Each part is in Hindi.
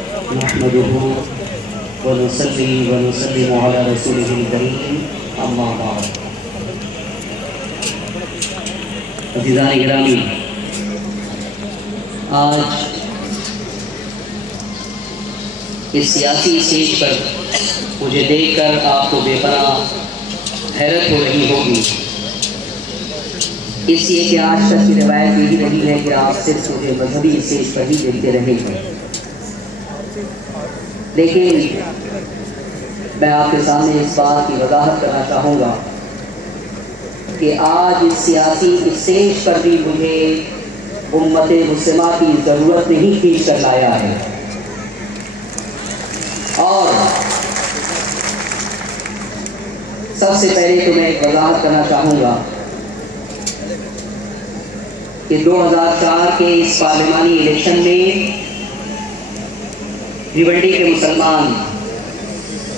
नहमदुहु व नुसल्ली व नुसल्लिमु अला रसूलिहिल करीम, अम्मा बाद। अज़ीज़ान गिरामी, आज इस सियासी स्टेज पर मुझे देखकर आपको बेपनाह हैरत हो रही होगी, इसलिए कि आज तक की रवायत यही रही है कि आप सिर्फ मुझे मजहबी स्टेज पर ही देखते रहे हैं। लेकिन मैं आपके सामने इस बात की वजाहत करना चाहूँगा कि आज इस सियासी स्टेज पर भी मुझे उम्मत मुस्लिमा की ज़रूरत नहीं खींच कर लाया है। और सबसे पहले तो मैं एक वजाहत करना चाहूँगा कि 2004 के इस पार्लिमानी इलेक्शन में भिवंडी के मुसलमान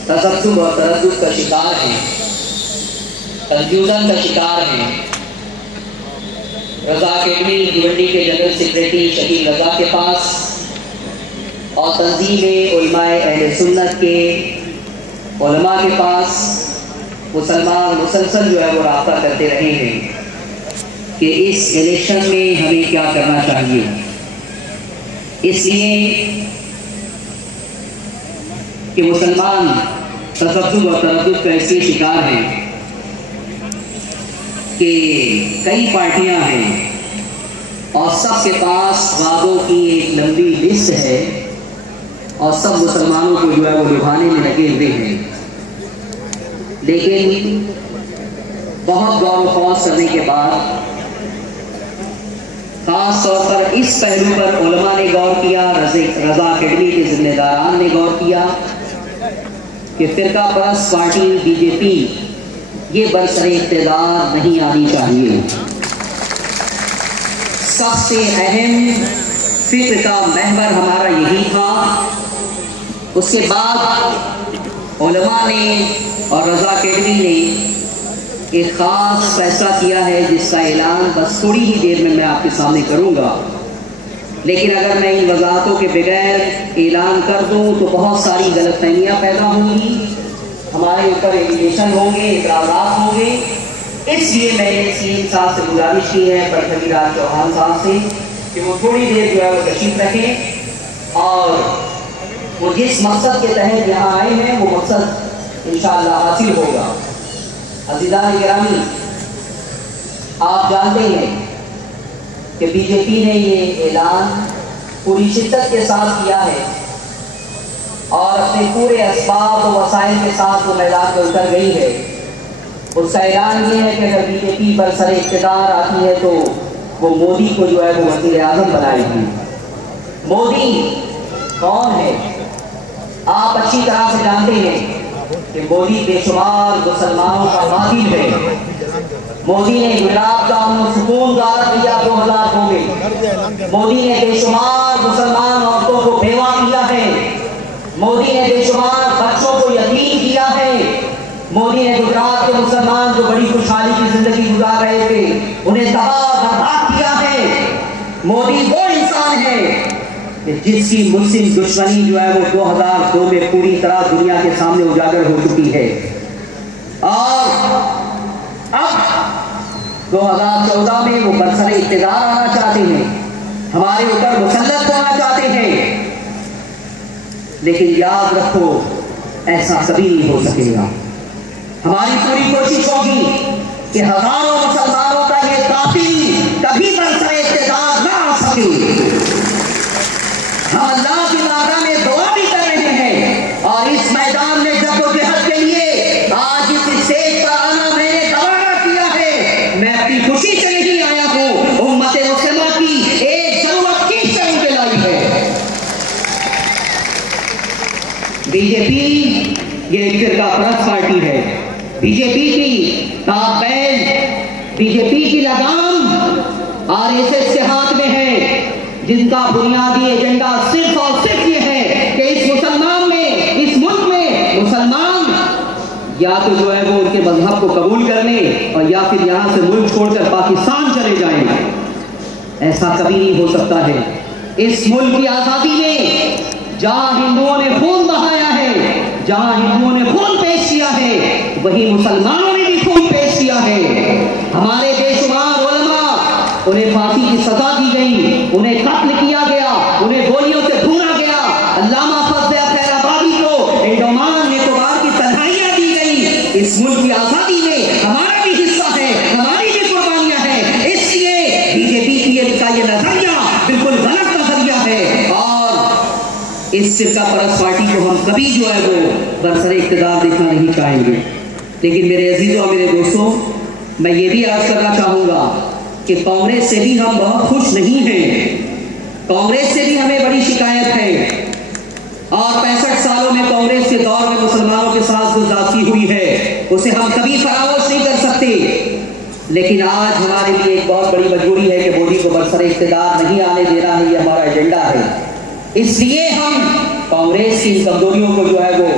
तशद्दुद और तरद्दुद का शिकार हैं, कंफ्यूजन का शिकार हैं। रज़ा अकेडमी भिवंडी के जनरल सेक्रेटरी शकील रज़ा के पास और तंजीम उलमाए अहले सुन्नत के उलमा के पास मुसलमान मुसलसल जो है वो राब्ता करते रहे हैं कि इस इलेक्शन में हमें क्या करना चाहिए। इसलिए कि मुसलमान तशद्दुद और तरद्दुद का इसलिए शिकार हैं कि कई पार्टियां हैं और सबके पास वादों की एक लंबी लिस्ट है और सब मुसलमानों को जो है वो निभाने में लगे हुए हैं। लेकिन बहुत गौर व फौज करने के बाद खास तौर पर इस पहलू पर उलमा ने गौर किया, रज़ा अकेडमी के जिम्मेदारान ने गौर किया कि फिरका परस्त पार्टी बीजेपी ये बरसरे इक़्तिदार नहीं आनी चाहिए। सबसे अहम फिक्र का महवर हमारा यही था। उसके बाद उलमा ने और रज़ा अकेडमी ने एक ख़ास फैसला किया है जिसका ऐलान बस थोड़ी ही देर में मैं आपके सामने करूंगा। लेकिन अगर मैं इन वज़ाहतों के बगैर ऐलान कर दूं तो बहुत सारी गलतफहमियां पैदा होंगी, हमारे ऊपर एलिगेशन होंगे, इतराज़ात होंगे। इसलिए मैंने सीएम साहब से गुजारिश की है, पटकवीराज चौहान साहब से, कि वो थोड़ी देर जो है वो तशरीफ रखें और वो जिस मकसद के तहत यहाँ आए हैं वो मकसद इंशाअल्लाह हासिल होगा। अज़ीज़ान गिरामी, आप जानते हैं कि बीजेपी ने ये ऐलान पूरी शिद्दत के साथ किया है और अपने पूरे असबाब और वसाइल के साथ वो मैदान में उतर गई है। उसका ऐलान ये है कि अगर बीजेपी बरसरे इक़्तिदार आती है तो वो मोदी को जो है वो वज़ीर आज़म बनाएगी। मोदी कौन है? आप अच्छी तरह से जानते हैं कि मोदी बेशुमार मुसलमानों का कातिल है। मोदी ने गुजरात का सुकून गारत दिया 2002 में। मोदी ने बेशुमार मुसलमान औरतों को बेवा किया है। मोदी ने बेशुमार बच्चों को यतीम किया है। मोदी ने गुजरात के मुसलमान जो बड़ी खुशहाली की जिंदगी गुजार रहे थे उन्हें तबाह बर्बाद किया है। मोदी वो इंसान है जिसकी मुस्लिम दुश्मनी जो है वो 2002 में पूरी तरह दुनिया के सामने उजागर हो चुकी है और अब 2014 में वो बरसरे इक़्तिदार आना चाहते हैं, हमारे ऊपर मुसल्लत होना चाहते हैं। लेकिन याद रखो, ऐसा कभी नहीं हो सकेगा। हमारी पूरी कोशिश होगी कि हजारों मुसलमानों का ये कातिल कभी बरसरे इक़्तिदार ना आ सके। हम अल्लाह की बारगाह में दुआ भी कर रहे हैं और इस मैदान में जद्दोजहद के लिए आज इस स्टेज पर आना मैंने गवारा किया है। मैं अपनी खुशी से नहीं आया हूँ, उम्मत मुस्लिमा की एक जरूरत की शर्म पे लाई है। बीजेपी ये फिरका परस्त पार्टी है। बीजेपी की ताबैल, बीजेपी की लगाम आरएसएस के हाथ में है, जिनका बुनियादी एजेंडा सिर्फ और सिर्फ ये है कि इस मुसलमान में, इस मुल्क में मुसलमान या तो जो है वो उनके मजहब को कबूल कर ले और या फिर यहाँ से मुल्क छोड़कर पाकिस्तान चले जाएं। ऐसा कभी नहीं हो सकता है। इस मुल्क की आज़ादी में जहां हिंदुओं ने खून बहाया है, जहां हिंदुओं ने खून पेश किया है, वही मुसलमानों ने भी खून पेश किया है। हमारे बेशुमार उलमा, उन्हें फांसी की सजा दी गई, उन्हें कत्ल किया गया, उन्हें गोलियों से भूना गया। अल्लामा फजल खैराबादी को अंडमान निकोबार की तन्हाइयां दी गई। इस मुल्क की आजादी में हमारा भी हिस्सा है, हमारी भी कुर्बानियां हैं। इसलिए बीजेपी का ये नजरिया बिल्कुल गलत नजरिया है और इस फिरका परस्त पार्टी को हम कभी जो है वो बरसरे इख्तिदार देखना नहीं चाहेंगे। लेकिन मेरे अजीजों, मेरे दोस्तों, मैं ये भी अर्ज करना चाहूंगा कि कांग्रेस से भी हम बहुत खुश नहीं हैं। कांग्रेस से भी हमें बड़ी शिकायत है और 65 सालों में कांग्रेस के दौर में मुसलमानों के साथ जो जाती हुई है उसे हम कभी फरामोश नहीं कर सकते। लेकिन आज हमारे लिए एक बहुत बड़ी मजबूरी है कि मोदी को बरसरे इख्तिदार नहीं आने देना है, ये हमारा एजेंडा है। इसलिए हम कांग्रेस की कमजोरियों को जो है वो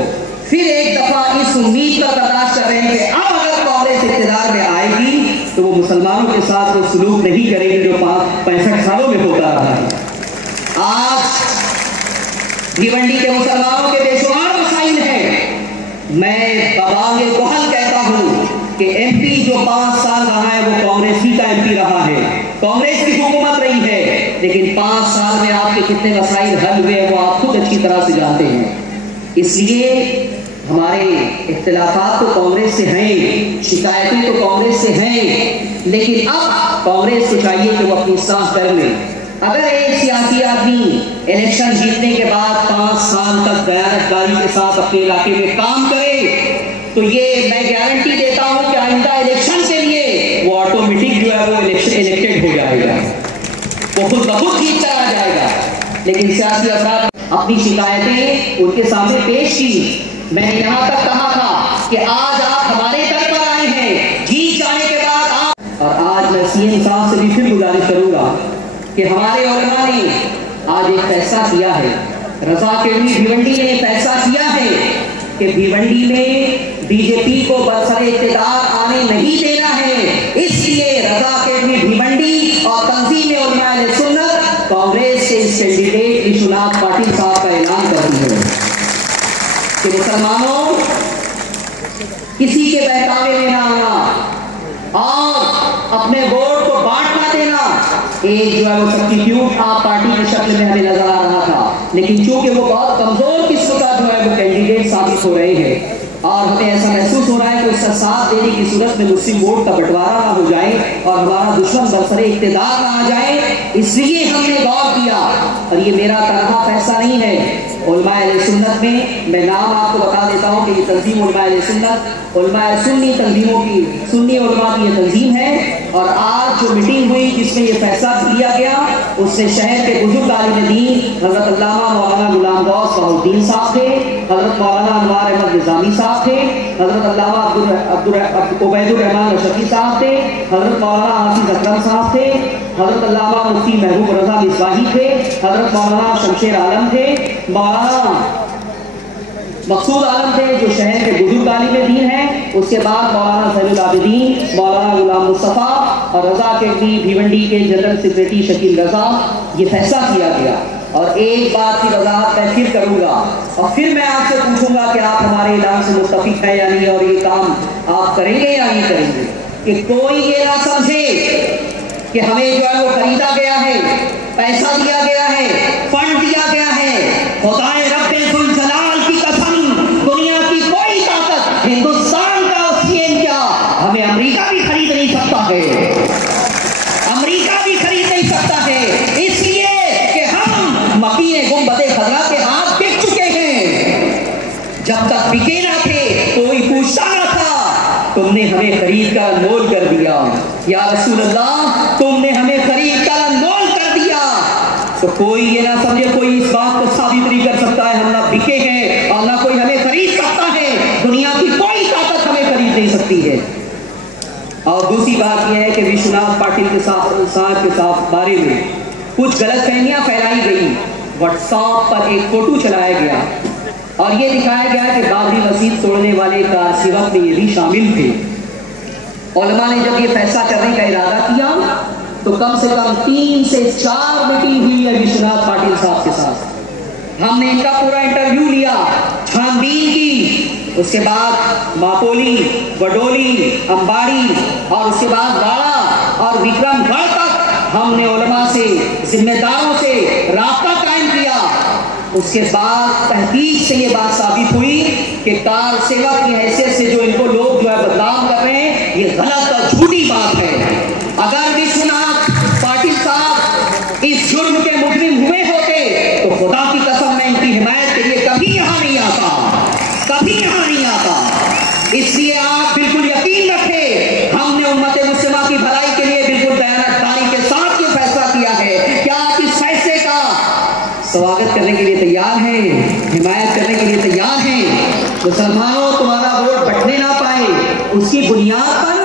फिर एक दफा इस उम्मीद का तलाश कर रहे हैं कि अब अगर कांग्रेस इख्तिदार में आएगी तो वो मुसलमानों के साथ वो सलूक नहीं करेगी जो 65 सालों में होता रहा है। आज भिवंडी के मुसलमानों के बेशुमार मसाइल हैं। मैं बबांगे कोहल कहता हूं कि एमपी जो 5 साल रहा है वो कांग्रेस ही का एमपी रहा है, कांग्रेस की हुकूमत रही है। लेकिन 5 साल में आपके कितने मसाइल हल हुए वो आप खुद अच्छी तरह से जानते हैं। इसलिए हमारे इख्तिलाफात तो कांग्रेस से हैं, शिकायतें तो कांग्रेस से हैं, लेकिन अब कांग्रेस को चाहिए कि वो अपनी इस्लाह कर ले। अगर एक सियासी आदमी इलेक्शन जीतने के बाद 5 साल तक दयानतदारी के साथ अपने इलाके में काम करे तो ये मैं गारंटी देता हूं कि आइंदा इलेक्शन के लिए वो ऑटोमेटिक जो है वो इलेक्टेड हो जाएगा, वो खुद ब खुद जीत चला जाएगा। लेकिन सियासी अफराद अपनी शिकायतें उनके सामने पेश की। मैंने यहां तक कहा था कि आज आप हमारे दर पर आए हैं, जीत जाने के बाद आप, और आज मैं सीएम साहब से भी फिर गुजारिश करूंगा कि हमारे उलमा ने आज एक फैसला किया है, रजा केडमी भिवंडी ने फैसला किया है कि भिवंडी में बीजेपी को बरसरे इख्तिदार आने नहीं देना है। इसलिए रजा केडमी भिवंडी और तंजीम उलमा अहले सुन्नत कांग्रेस के इस कैंडिडेट विश्वनाथ पाटिल साहब का ऐलान करती है कि मुसलमानों किसी के बहकावे में ना आना और अपने वोट को बांट ना देना। एक जो है वो सब्स्टिट्यूट आप पार्टी की शक्ल में हमें नजर आ रहा था, लेकिन चूंकि वो बहुत कमजोर किस्म का जो है वो कैंडिडेट साबित हो रहे हैं और हमें ऐसा महसूस हो रहा है कि उसका साथ देने की सूरत में मुस्लिम वोट का बंटवारा ना हो जाए और हमारा दुश्मन बरसरे इख्तिदार ना आ जाए, इसलिए हमने गौर किया। और ये मेरा तनहा फैसला नहीं है, उलमा अहले सुन्नत में मैं नाम आपको बता देता हूँ कि ये तंजीम उलमा अहले सुन्नत, उलमा सुन्नी तंजीमों की, सुन्नी उलमा की ये तंजीम है। और आज जो मीटिंग हुई जिसमें ये फैसला लिया गया उसमें शहर के बुजुर्ग आलिम दीन हजरत अल्लामा मौलाना गुलाम गौस बहाउद्दीन साहब थे, हजरत मौलाना अनवार अहमद निजामी साहब थे, हजरत अल्लामा उबैदुर रहमान रशदी साहब थे, हजरत मौलाना हाफिज अकरम साहब थे, हजरत अल्लामा मुफ्ती महबूब रजा मिसबाही थे, हजरत मौलाना शमशेर आलम थे, मौलाना मकसूद आलम थे जो शहर के बुजुर्ग आलिम दीन है। उसके बाद मौलाना ज़ैनुल आबिदीन, मौलाना गुलाम मुस्तफ़ा और रजा केडमी भिवंडी के जनरल सेक्रेटरी शकील रजा, ये फैसला किया गया। और एक बात की वजाहत मैं फिर करूंगा और फिर मैं आपसे पूछूंगा कि आप हमारे ऐलान से मुत्तफिक है या नहीं और ये काम आप करेंगे या नहीं करेंगे, कि कोई ये ना समझे कि हमें जो है वो खरीदा गया है, पैसा दिया गया है, फंड दिया गया है। खुदाए रब्बे जुल जलाल की कसम, दुनिया की कोई ताकत, हिंदुस्तान का ऑक्सीजन क्या हमें अमेरिका भी खरीद नहीं सकता है, अमेरिका भी खरीद नहीं सकता है। इसलिए कि हम मकीने गुंबदे खजरा के हाथ बिक चुके हैं। जब तक बिके ना थे कोई पूछता ना था, तुमने हमें खरीद कर अनमोल कर दिया। या रसूल अल्लाह, तुमने हमें खरीद कर अनमोल कर दिया। तो कोई ये ना समझे, कोई इस बात को साबित नहीं कर सकता है हम ना बिके हैं और ना कोई हमें खरीद सकता है। दुनिया की कोई ताकत हमें खरीद नहीं सकती है। और दूसरी बात यह है कि विश्वनाथ पाटिल के साथ बारे में कुछ गलतफहमियां फैलाई गई। व्हाट्सएप पर एक फोटो चलाया गया और ये दिखाया गया कि बाबरी मस्जिद तोड़ने वाले कारसेवक में ये भी शामिल थे। उलमा ने जब ये फैसला करने का इरादा किया तो कम से कम 3 से 4 मीटिंग हुई है विश्वनाथ पाटिल साहब के साथ। हमने इनका पूरा इंटरव्यू लिया, छानबीन की, उसके बाद मापोली, बडोली, अंबाड़ी और उसके बाद गाड़ा और विक्रमगढ़ तक हमने उलमा से, जिम्मेदारों से रास्ता कायम किया। उसके बाद तहकीक से ये बात साबित हुई कि कार सेवक की हैसियत से जो इनको लोग जो है बदनाम कर रहे हैं, ये गलत और झूठी बात है। अगर विश्वनाथ पाटिल साहब इस जुर्म के मुजरिम हुए होते तो खुदा की कसम मैं इनकी हिमायत के लिए कभी यहां नहीं आता, कभी यहां नहीं आता। इसलिए आप बिल्कुल यकीन रखें, हमने उम्मत मुस्लिमा की भलाई के लिए बिल्कुल दयानतदारी के साथ ये फैसला किया है। क्या आप इस फैसले का स्वागत करने के लिए तैयार हैं, हिमायत करने के लिए तैयार हैं? मुसलमानों, तुम्हारा वोट बटने ना पाए, उसकी बुनियाद पर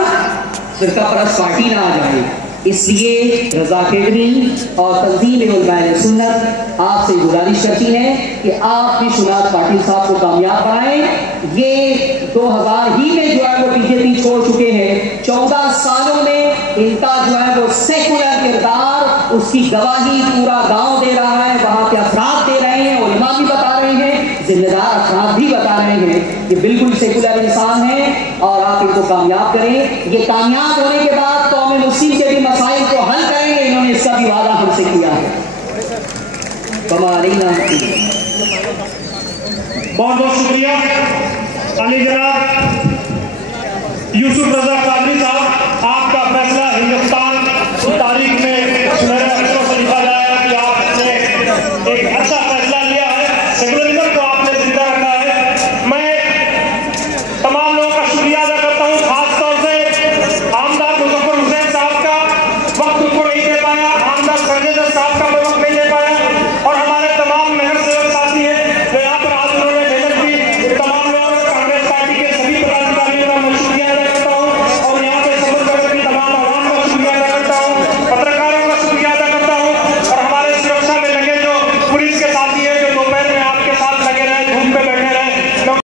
फिरका परस्त पार्टी ना आ जाए। इसलिए रजा अकेडमी और तंजीम उलमाए सुन्नत आपसे गुजारिश करती है कि आप विश्वनाथ पाटिल साहब को कामयाब बनाएं। ये 2000 ही में जो है वो बीजेपी छोड़ चुके हैं। 14 सालों में इनका जो है वो सेकुलर किरदार, उसकी गवाही पूरा गांव दे रहा है, वहां के अफराद दे रहे हैं, उलमा भी बता रहे हैं, जिम्मेदार अफराद भी बता रहे हैं कि बिल्कुल सेकुलर इंसान है और आप इनको कामयाब करें। ये कामयाब होने के बाद कौम मुस्लिम के भी मसाइल को हल करेंगे, इन्होंने इसका भी वादा हमसे किया है। बहुत बहुत शुक्रिया अली जनाब यूसुफ रजा कादरी साहब।